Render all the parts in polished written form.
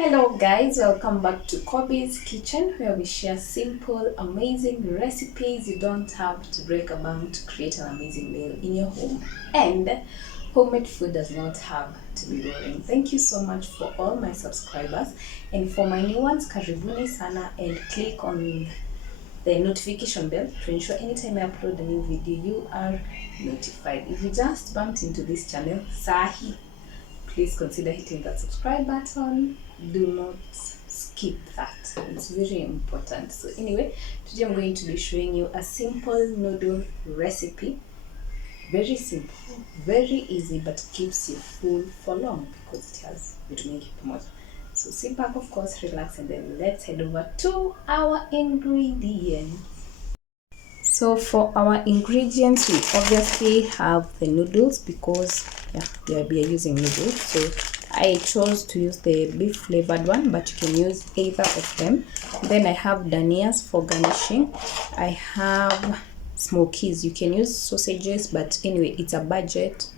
Hello guys, welcome back to Kobe's Kitchen, where we share simple, amazing recipes. You don't have to break a bank to create an amazing meal in your home. And homemade food does not have to be boring. Thank you so much for all my subscribers. And for my new ones, karibuni sana, and click on the notification bell to ensure anytime I upload a new video, you are notified. If you just bumped into this channel, sahi, please consider hitting that subscribe button. Do not skip that, it's very important. So anyway, today I'm going to be showing you a simple noodle recipe. Very simple, very easy, but keeps you full for long because it has vitamin pamoja. So sit back, of course, relax, and then let's head over to our ingredients. So for our ingredients, we obviously have the noodles because we are using noodles. So I chose to use the beef flavored one, but you can use either of them. Then I have danias for garnishing. I have smokies. You can use sausages, but anyway, it's a budget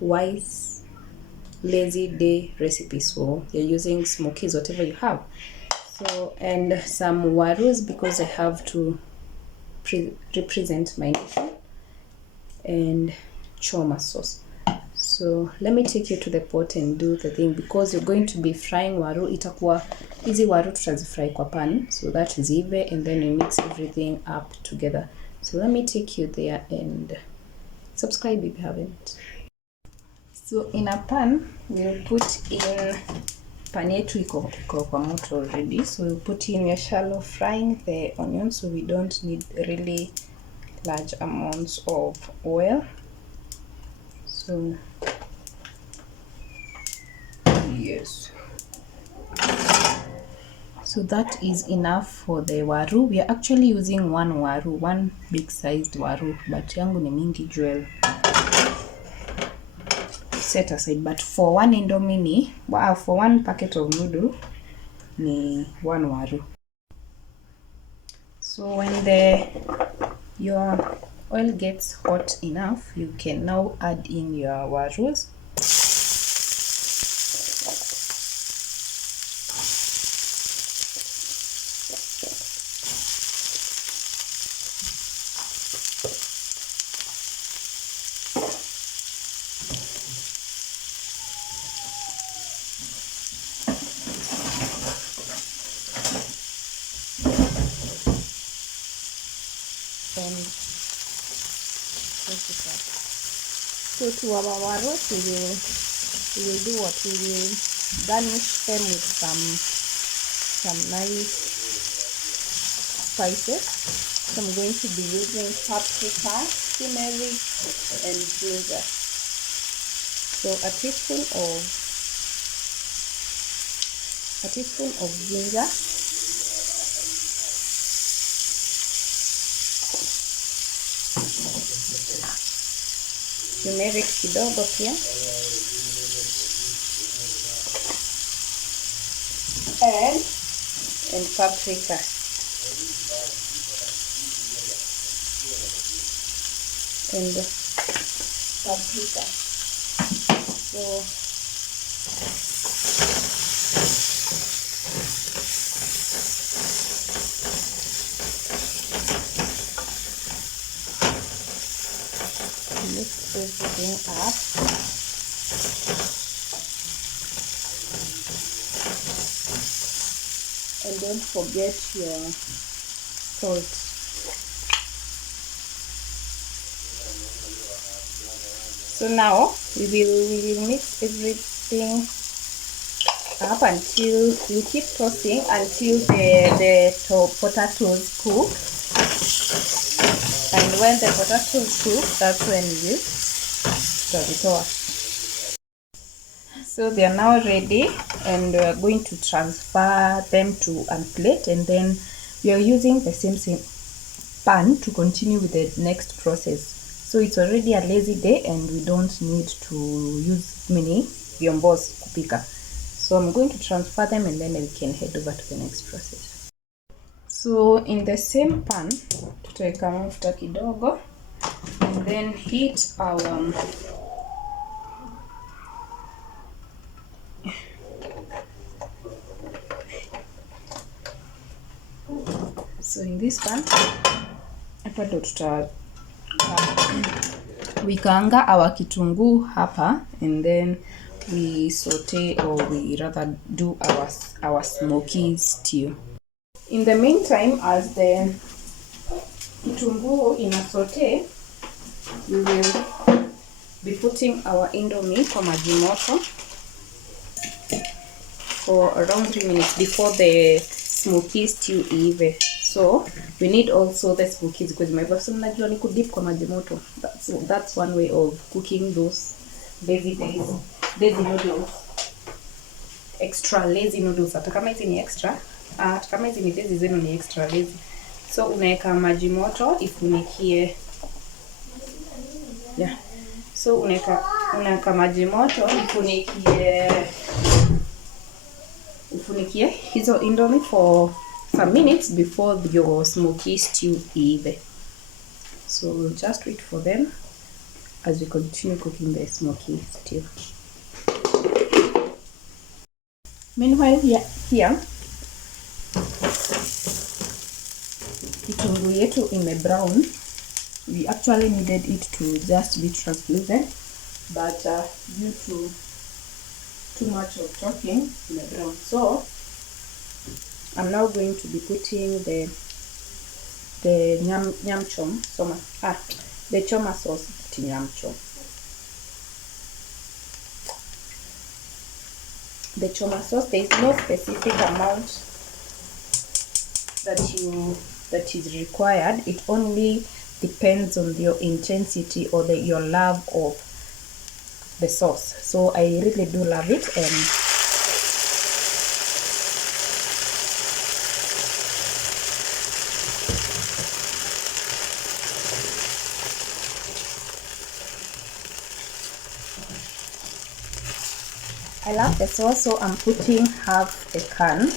wise lazy day recipe, so you're using smokies, whatever you have. So, and some warus because I have to represent my nation, and choma sauce. So let me take you to the pot and do the thing, because you're going to be frying waru. Itakuwa hizi waru tutazifry kwa pan, so that is ive, and then we mix everything up together. So let me take you there, and subscribe if you haven't. So in a pan, we'll put in pan yetu iko kwa moto already, so we'll put in, we are shallow frying the onions, so we don't need really large amounts of oil. So yes, so that is enough for the waru. We are actually using one waru, one big sized waru, but yangu ni mingi jewel set aside. But for one indomie, for one packet of noodle ni one waru. So when your oil gets hot enough, you can now add in your warus. So to our warus, we will do what? We will garnish them with some nice spices. So I'm going to be using paprika, turmeric, and ginger. So a teaspoon of ginger, turmeric kidogo pia, and paprika. So mix everything up. And don't forget your salt. So now we will mix everything up until you keep tossing until the potatoes cook. And when the potatoes cook, that's when you start. So they are now ready, and we are going to transfer them to a plate, and then we are using the same pan to continue with the next process. So it's already a lazy day, and we don't need to use many vyombos kupika. So I'm going to transfer them, and then we can head over to the next process. So in the same pan, tutaweka mafuta kidogo, and then heat our So in this one hapa ndo tuta we kaanga our kitunguu hapa, and then we saute, or we rather do our smoky stew. In the meantime, as the kitunguu in a saute, we will be putting our indomie kwa maji moto for around 3 minutes before the smoky stew ive. So we need also the smokies because my person najua ni kudip kwa maji moto. That's one way of cooking those lazy noodles. Extra lazy noodles. Hata kama hizi ni extra, hata kama hizi ni lazy, zenu ni extra lazy. So unaweka maji moto ifunikie. Yeah. So unaweka maji moto ifunikie hizo indomie for some minutes before your smoky stew ive. So we'll just wait for them as we continue cooking the smoky stew. Meanwhile, here kitunguu yetu ime brown. We actually needed it to just be translucent, but due to too much of talking, ime brown. So I'm now going to be putting the the choma sauce to nyam chom. The choma sauce, there is no specific amount that is required. It only depends on your intensity or your love of the sauce. So I really do love it, and I love the sauce, so I'm putting half a can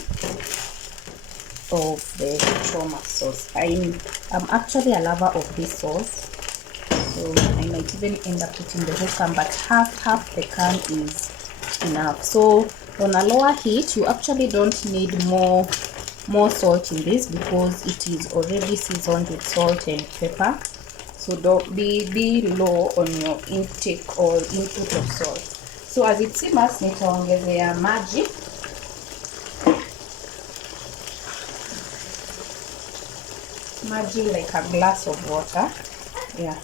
of the choma sauce. I'm actually a lover of this sauce, so I might even end up putting the whole can, but half the can is enough. So on a lower heat, you actually don't need more salt in this because it is already seasoned with salt and pepper. So don't be low on your intake or input of salt. So as it simmers, nitaongezea maji. Maji like a glass of water. Yeah,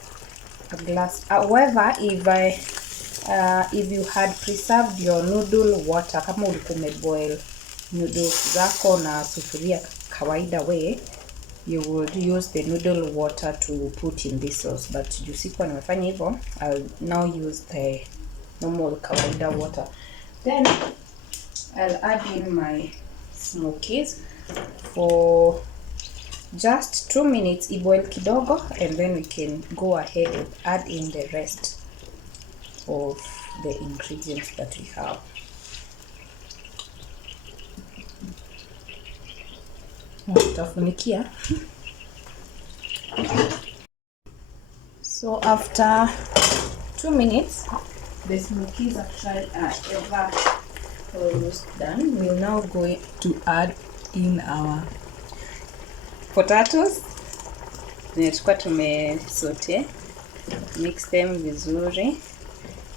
a glass. However, if you had preserved your noodle water, kama ulikuwa umeboil noodles zako na sufuria kawaida way, you would use the noodle water to put in this sauce. But you see kwa nimefanya hivyo, I'll now use the normal kawaida water. Then I'll add in my smokies for just 2 minutes, iboil kidogo, and then we can go ahead and add in the rest of the ingredients that we have. Tutafunikia. So after 2 minutes, the smokies actually are almost done. We're now going to add in our potatoes. Tunachukua tumesaute, mix them vizuri,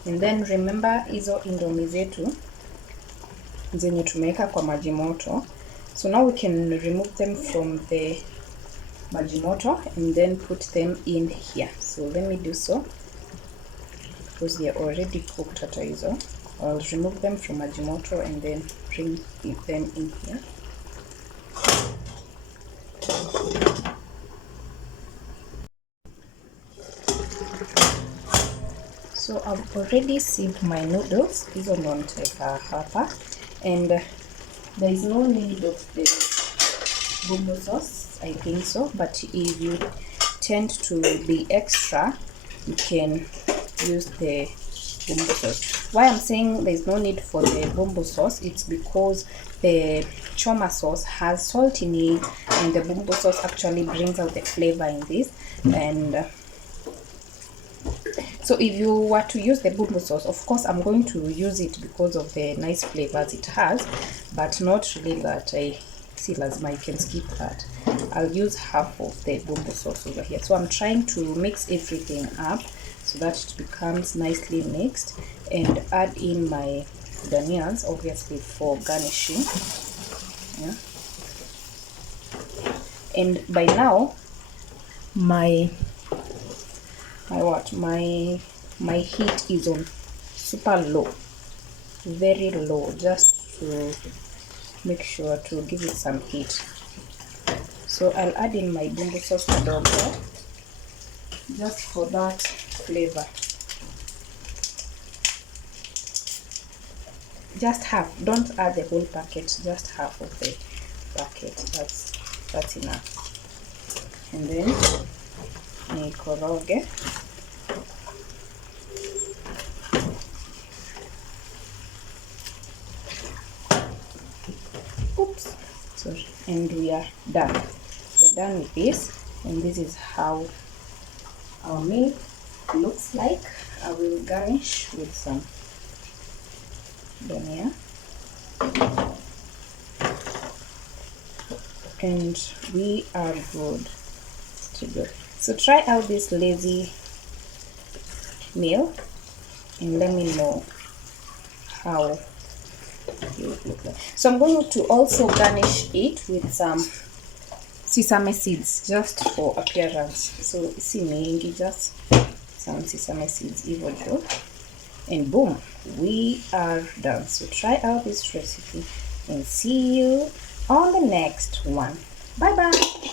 and then remember hizo indomie zetu zenye tumeweka kwa maji moto. So now we can remove them from the maji moto and then put them in here. So let me do so because they are already cooked at hizo. I'll remove them from maji moto and then bring them in here. So I've already sieved my noodles. These are not like a hopper, and there is no need of the bumbo sauce, I think so. But if you tend to be extra, you can use the bumbo sauce. Why I'm saying there's no need for the bumbo sauce, it's because the choma sauce has salt in it, and the bumbo sauce actually brings out the flavor in this. And so if you were to use the bumbo sauce, of course I'm going to use it because of the nice flavors it has, but not really that I see lazima you can skip that. I'll use half of the bumbo sauce over here. So I'm trying to mix everything up so that it becomes nicely mixed, and add in my danias, obviously for garnishing. Yeah. And by now my heat is on super low, very low, just to make sure to give it some heat. So I'll add in my bumbo sauce kidogo, just for that flavor. Just half, don't add the whole packet, just half of the packet. That's enough. And then nikoroge. Oops, sorry. And we are done. We're done with this, and this is how our meal looks like. I will garnish with some dhania, and we are good to go. So try out this lazy meal and let me know how it would look like. So I'm going to also garnish it with some sesame seeds, just for appearance. So see me, just some sesame seeds, even though, and boom, we are done. So try out this recipe and see you on the next one. Bye bye.